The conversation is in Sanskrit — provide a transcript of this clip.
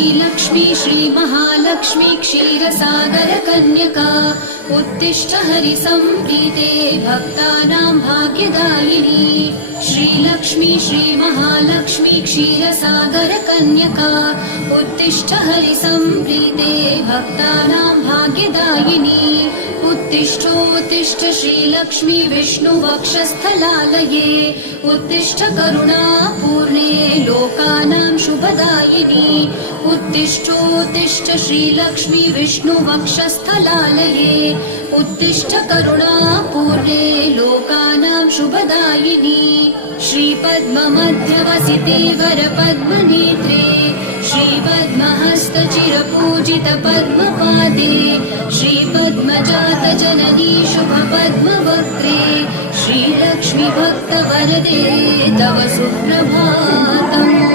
श्रीलक्ष्मी श्रीमहालक्ष्मी क्षीरसागरकन्यका उत्तिष्ठ हरिसम्प्रीते भक्तानां भाग्यदायिनी श्रीलक्ष्मी श्रीमहालक्ष्मी क्षीरसागरकन्यका उत्तिष्ठ हरिसम्प्रीते भक्तानां भाग्यदायिनी उत्तिष्ठोत्तिष्ठ श्रीलक्ष्मी विष्णुवक्षस्थलालये उत्तिष्ठ करुणापूर्णे लोकानां शुभदायिनी उत्तिष्ठोत्तिष्ठ श्रीलक्ष्मी विष्णुवक्षस्थलालये उत्तिष्ठ करुणापूर्णे लोकानां शुभदायिनी श्रीपद्ममध्यवसिते वरपद्मनेत्रे श्रीपद्महस्तचिरपूजितपद्मपादे श्रीपद्मजातजननी शुभपद्मवक्त्रे श्रीलक्ष्मी भक्तवरदे तव सुप्रभातम्।